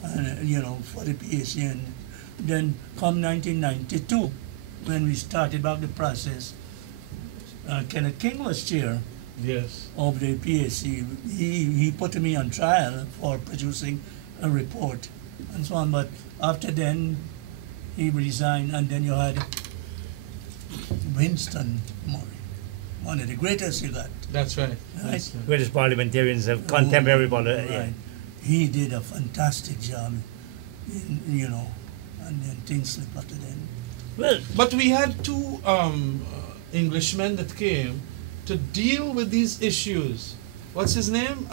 for the PAC. And then come 1992, when we started back the process, Kenneth King was chair Yes. of the PAC. He put me on trial for producing a report and so on, but after then he resigned, and then you had Winston Murray, one of the greatest you got. That's right. Right. That's right. Greatest parliamentarians of contemporary politics. Right. He did a fantastic job, and then things slipped after then. Well, But we had 2 Englishmen that came to deal with these issues. What's his name?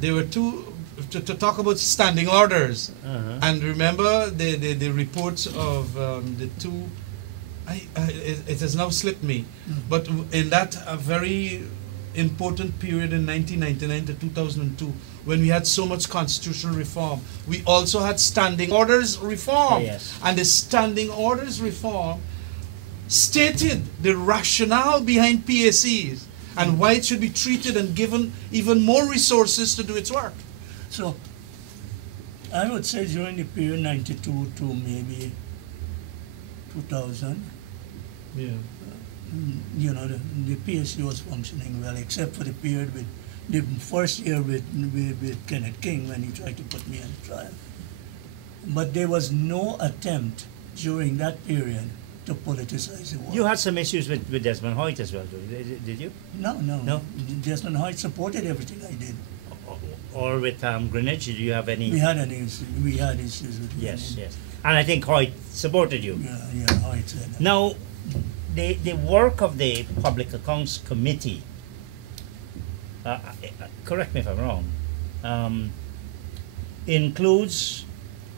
They were 2 to talk about standing orders. And remember the reports of the 2. It has now slipped me. But in that very important period in 1999 to 2002, when we had so much constitutional reform, we also had standing orders reform. Yes. And the standing orders reform stated the rationale behind PACs and why it should be treated and given even more resources to do its work. So I would say during the period 92 to maybe 2000, Yeah. the PSC was functioning well, except for the period with the first year with Kenneth King, when he tried to put me on trial. But there was no attempt during that period to politicize the war. you had some issues with Desmond Hoyt as well, did you? No. Desmond Hoyt supported everything I did. Or with Greenwich, did you have any? We had issues with Yes. And I think Hoyt supported you. Yeah, Hoyt said that. Now, the work of the Public Accounts Committee, correct me if I'm wrong, includes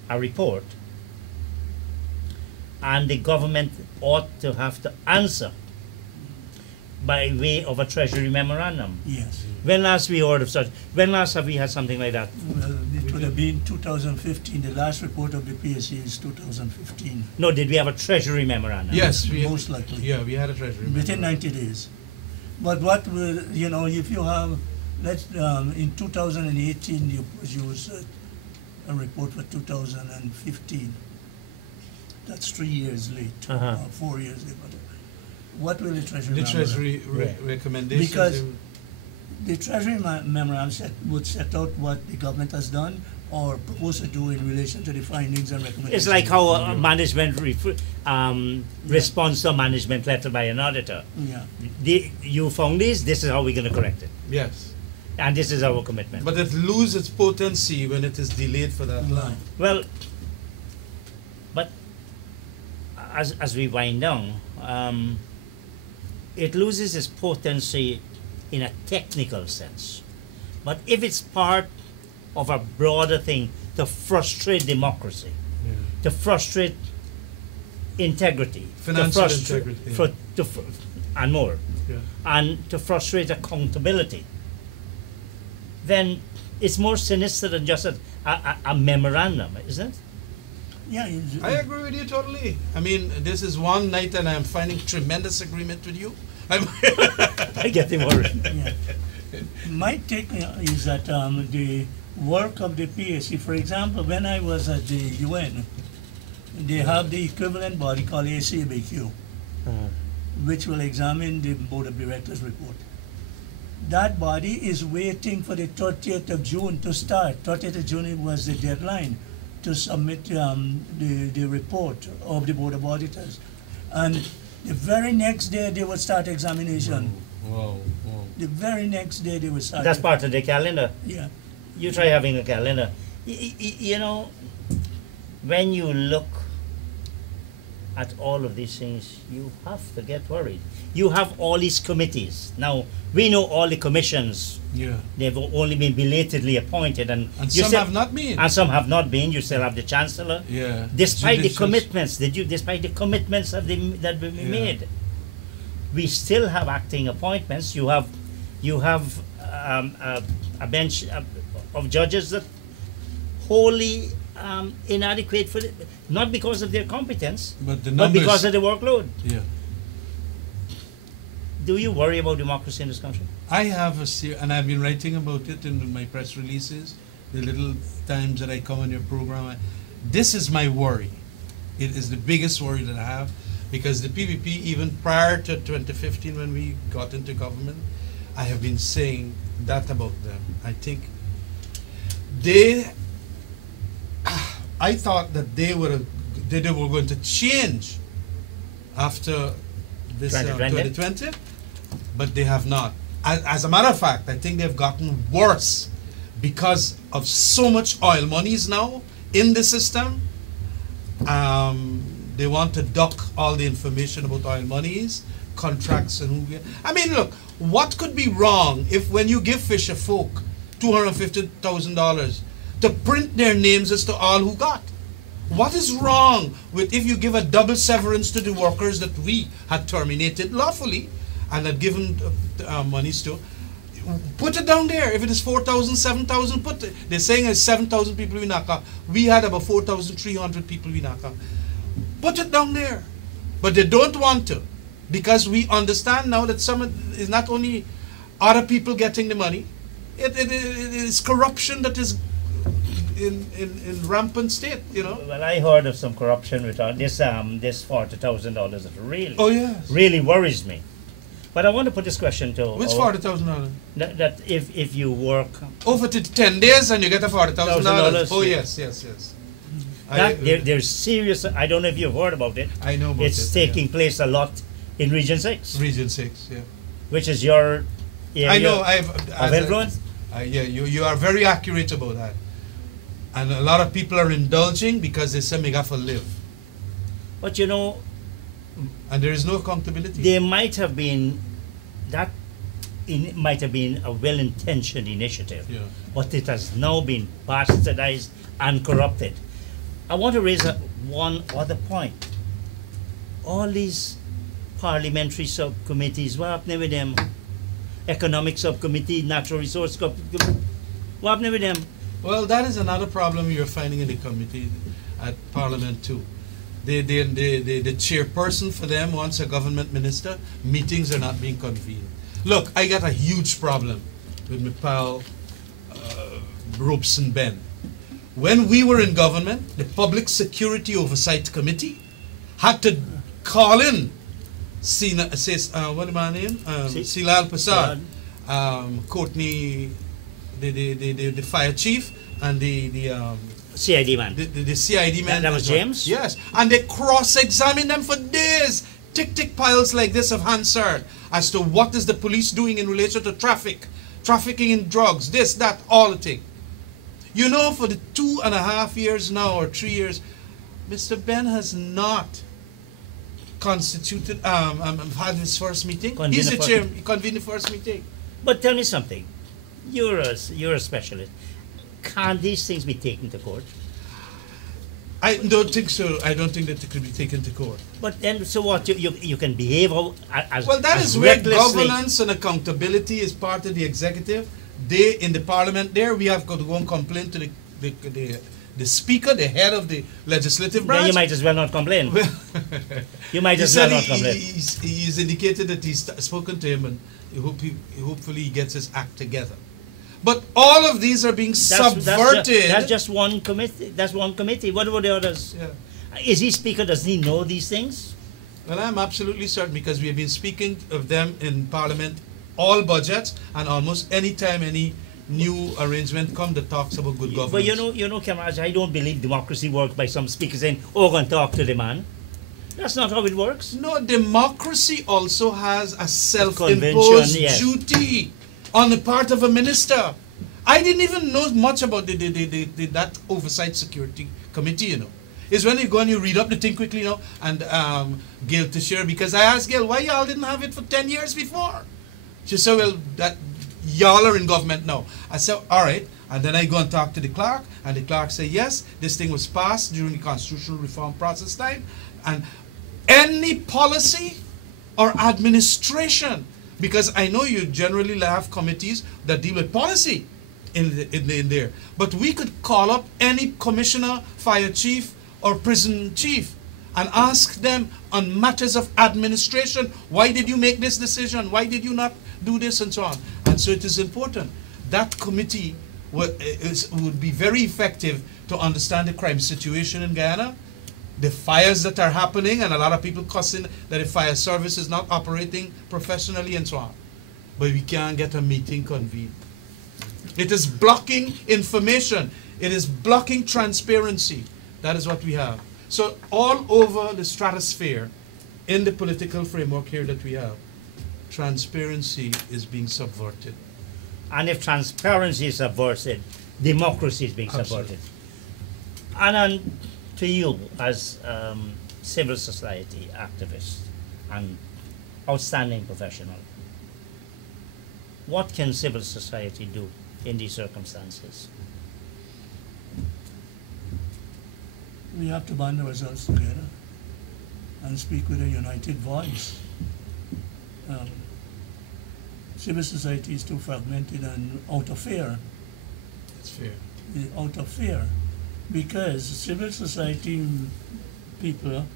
a report, and the government ought to have to answer by way of a Treasury memorandum. Yes. When last we heard of such? When last have we had something like that? Well, it would have been 2015. The last report of the PSC is 2015. No, did we have a Treasury memorandum? Yes, Most likely. Yeah, we had a treasury. Within 90 days. But what will, if you have, in 2018 you produce a report for 2015. That's 3 years late, Uh-huh. 4 years late. What will the Treasury The memorandum- Treasury recommendations. Because the Treasury memorandum would set out what the government has done or proposed to do in relation to the findings and recommendations. It's like how management responds to a management letter by an auditor. Yeah. You found this is how we're going to correct it. Yes. And this is our commitment. But it loses its potency when it is delayed for that long. Well, but as we wind down, it loses its potency in a technical sense. But if it's part of a broader thing to frustrate democracy, to frustrate integrity, Financial to frustrate, integrity. and more, Yeah. and to frustrate accountability, then it's more sinister than just a memorandum, isn't it? Yeah. I agree with you totally. I mean, this is one night and I'm finding tremendous agreement with you. I get worried. Yeah. My take is that the work of the PSC, for example, when I was at the UN, they have the equivalent body called ACBQ, which will examine the Board of Directors report. That body is waiting for the 30th of June to start. 30th of June was the deadline to submit the report of the Board of Auditors. And the very next day they would start examination. Whoa. The very next day they would start. That's part of the calendar. Yeah. You try having a calendar. You know, when you look at all of these things, you have to get worried. You have all these committees. Now, we know all the commissions, Yeah. they've only been belatedly appointed. And you some still- have not been. And some have not been. You still have the Chancellor. Yeah. Despite the Judicious. commitments, despite the commitments that we Yeah. made, we still have acting appointments. You have a bench of judges that wholly inadequate for not because of their competence, But the but numbers. because of the workload. Yeah. Do you worry about democracy in this country? I have and I've been writing about it in my press releases, the little times that I come on your program. This is my worry. It is the biggest worry that I have, because the PPP, even prior to 2015 when we got into government, I have been saying that about them. I think I thought that they were going to change after this 2020, but they have not. As a matter of fact, I think they've gotten worse because of so much oil monies now in the system. They want to duck all the information about oil monies, contracts, and who. I mean, look, what could be wrong if when you give Fisher Folk $250,000 to print their names as to all who got? What is wrong with if you give a double severance to the workers that we had terminated lawfully and had given monies to? Put it down there. If it is 4,000, 7,000, put it. They're saying it's 7,000 people in Naka. We had about 4,300 people in Naka. Put it down there. But they don't want to, because we understand now that some is not only other people getting the money, it is corruption that is in rampant state, you know. Well, I heard of some corruption with this $40,000 that really worries me. But I want to put this question to which $40,000? That if you work over to 10 days and you get a $40,000. Oh yes. There's serious. I don't know if you've heard about it. I know about it. It's taking place a lot in Region 6. Region 6, yeah. Which is your area I know. of influence. Yeah, you are very accurate about that. And a lot of people are indulging because they say mega for live. But you know, and there is no accountability. There might have been might have been a well-intentioned initiative, but it has now been bastardized and corrupted. I want to raise one other point. All these parliamentary subcommittees, what happened with them? Economic subcommittee, natural resource subcommittee, what happened with them? Well, that is another problem you're finding in the committee at Parliament too. The chairperson for them wants a government minister. Meetings are not being convened. Look, I got a huge problem with my pal Robeson Ben. When we were in government, the Public Security Oversight Committee had to call in what am I name? Silal Prasad, Courtney, the fire chief, and the CID man. the CID man. That was James? Yes, and they cross-examined them for days. Tick piles like this of Hansard as to what is the police doing in relation to trafficking in drugs, this, that, all the thing. You know, for the 2.5 years now, or 3 years, Mr. Ben has not constituted, had his first meeting. He's the chair, he convened the first meeting. But tell me something. You're a specialist. Can't these things be taken to court? I don't think so. I don't think that it could be taken to court. But then, so what? You can behave as well, that as is where recklessly. governance and accountability is part of the executive. They, in the parliament there, we have got to go and complain to the speaker, the head of the legislative branch. Then you might as well not complain. You might as well not complain. He's indicated that he's spoken to him, and hopefully he gets his act together. But all of these are being subverted. That's just one committee. That's one committee. What about the others? Yeah. Is he speaker? Does he know these things? Well, I'm absolutely certain, because we have been speaking of them in Parliament, all budgets, and almost any time any new arrangement comes that talks about good governance. But you know, Kamaraj, I don't believe democracy works by some speaker saying, "Oh, go and talk to the man." That's not how it works. No, democracy also has a self-imposed duty on the part of a minister. I didn't even know much about that oversight security committee, you know. It's when you go and you read up the thing quickly, you know, and Gail Teixeira, because I asked Gail, why y'all didn't have it for 10 years before? She said, well, that y'all are in government now. I said, all right. And then I go and talk to the clerk, and the clerk said, yes, this thing was passed during the constitutional reform process time, and any policy or administration, because I know you generally have committees that deal with policy in there, but we could call up any commissioner, fire chief, or prison chief and ask them on matters of administration, why did you make this decision? Why did you not do this, and so on? And so it is important. That committee would be very effective to understand the crime situation in Guyana, the fires that are happening, and a lot of people cussing that the fire service is not operating professionally, and so on. But we can't get a meeting convened. It is blocking information. It is blocking transparency. That is what we have. So all over the stratosphere, in the political framework here that we have, transparency is being subverted. And if transparency is subverted, democracy is being subverted. And to you, as civil society activist and outstanding professional, what can civil society do in these circumstances? We have to band ourselves together and speak with a united voice. Civil society is too fragmented and out of fear. That's fair. Out of fear. Because civil society people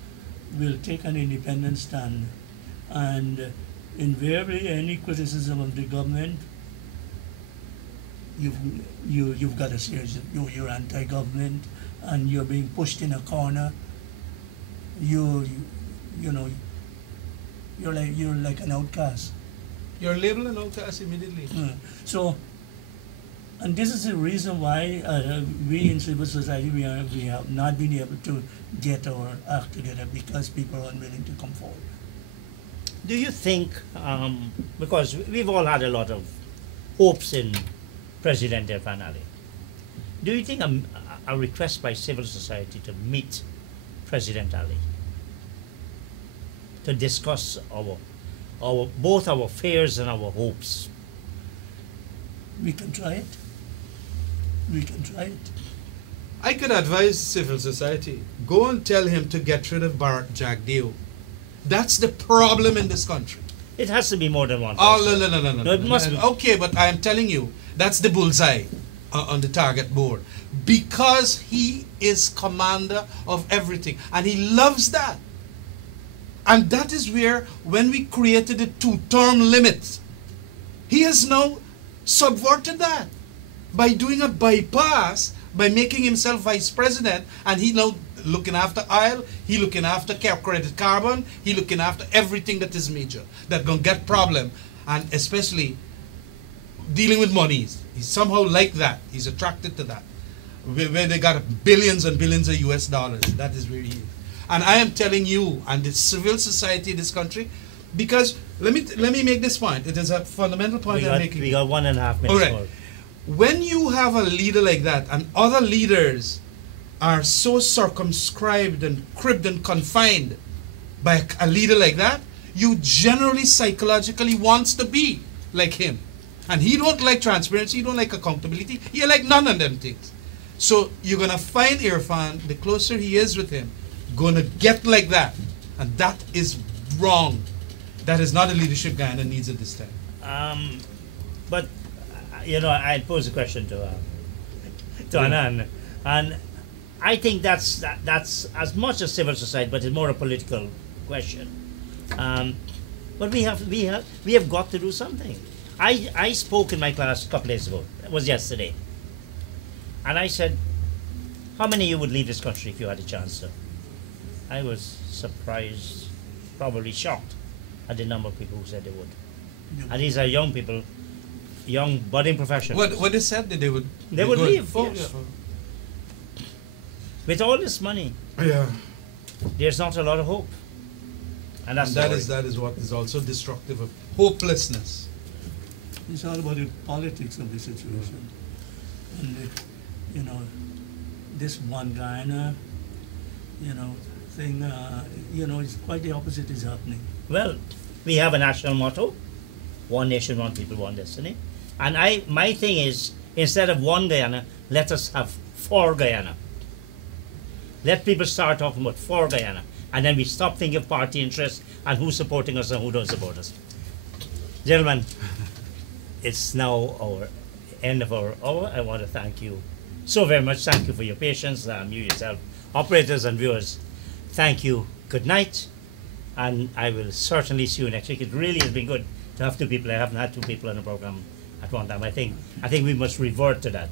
will take an independent stand, and invariably any criticism of the government, you've got a serious, you're anti-government and you're being pushed in a corner. You know, you're like an outcast. You're labeled an outcast immediately. So, and this is the reason why we in civil society we have not been able to get our act together, because people are unwilling to come forward. Do you think, because we've all had a lot of hopes in President Irfan Ali, do you think a request by civil society to meet President Ali to discuss both our fears and our hopes? We can try it. We can try it. I could advise civil society, go and tell him to get rid of Bharat Jagdeo. That's the problem in this country. It has to be more than one Oh, person. no. It must be. Okay, but I am telling you, that's the bullseye on the target board. Because he is commander of everything. And he loves that. And that is where, when we created the 2-term limit, he has now subverted that by doing a bypass by making himself vice president, and he now looking after oil, he looking after credit carbon, he looking after everything that is major, that gonna get problem, and especially dealing with monies. He's somehow like that. He's attracted to that. Where they got billions and billions of US dollars. That is where he is. And I am telling you, and the civil society in this country, because let me make this point. It is a fundamental point I'm making. We got 1.5 minutes. All right. more. When you have a leader like that, and other leaders are so circumscribed and cribbed and confined by a leader like that, you generally psychologically wants to be like him. And he don't like transparency, he don't like accountability, he like none of them things. So you're gonna find Irfan, the closer he is with him, gonna get like that. And that is wrong. That is not a leadership Guyana needs at this time. But you know, I pose a question to Anand, and I think that's as much a civil society, but it's more a political question. But we have got to do something. I spoke in my class a couple days ago. It was yesterday, and I said, "How many of you would leave this country if you had a chance to?" I was surprised, probably shocked, at the number of people who said they would. And these are young people, young budding professionals. What they said that they would leave. Oh, Yes. With all this money, yeah. there's not a lot of hope, and that's And the that is what is also destructive of hopelessness. It's all about the politics of the situation. And, you know, this one Guyana, you know, thing, you know, it's quite the opposite is happening. Well, we have a national motto: one nation, one people, one destiny. And my thing is, instead of one Guyana, let us have 4 Guyana. Let people start talking about 4 Guyana, and then we stop thinking of party interests and who's supporting us and who don't support us. Gentlemen, it's now our end of our hour. I want to thank you so very much. Thank you for your patience, you yourself, operators and viewers. Thank you. Good night, and I will certainly see you next week. It really has been good to have 2 people. I haven't had 2 people on the program at one time. I think we must revert to that.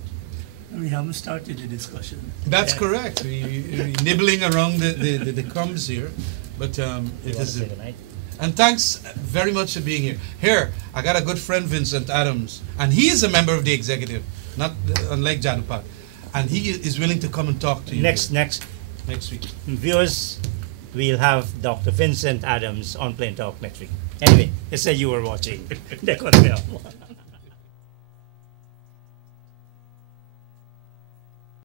And we haven't started the discussion. That's Yeah. correct. We nibbling around the crumbs here, but You it want to is. say good night? And thanks very much for being here. Here, I got a good friend, Vincent Adams, and he is a member of the executive, not unlike Janapat, and he is willing to come and talk to you Next week. viewers, we'll have Dr. Vincent Adams on Plain Talk next week. Anyway, they said you were watching.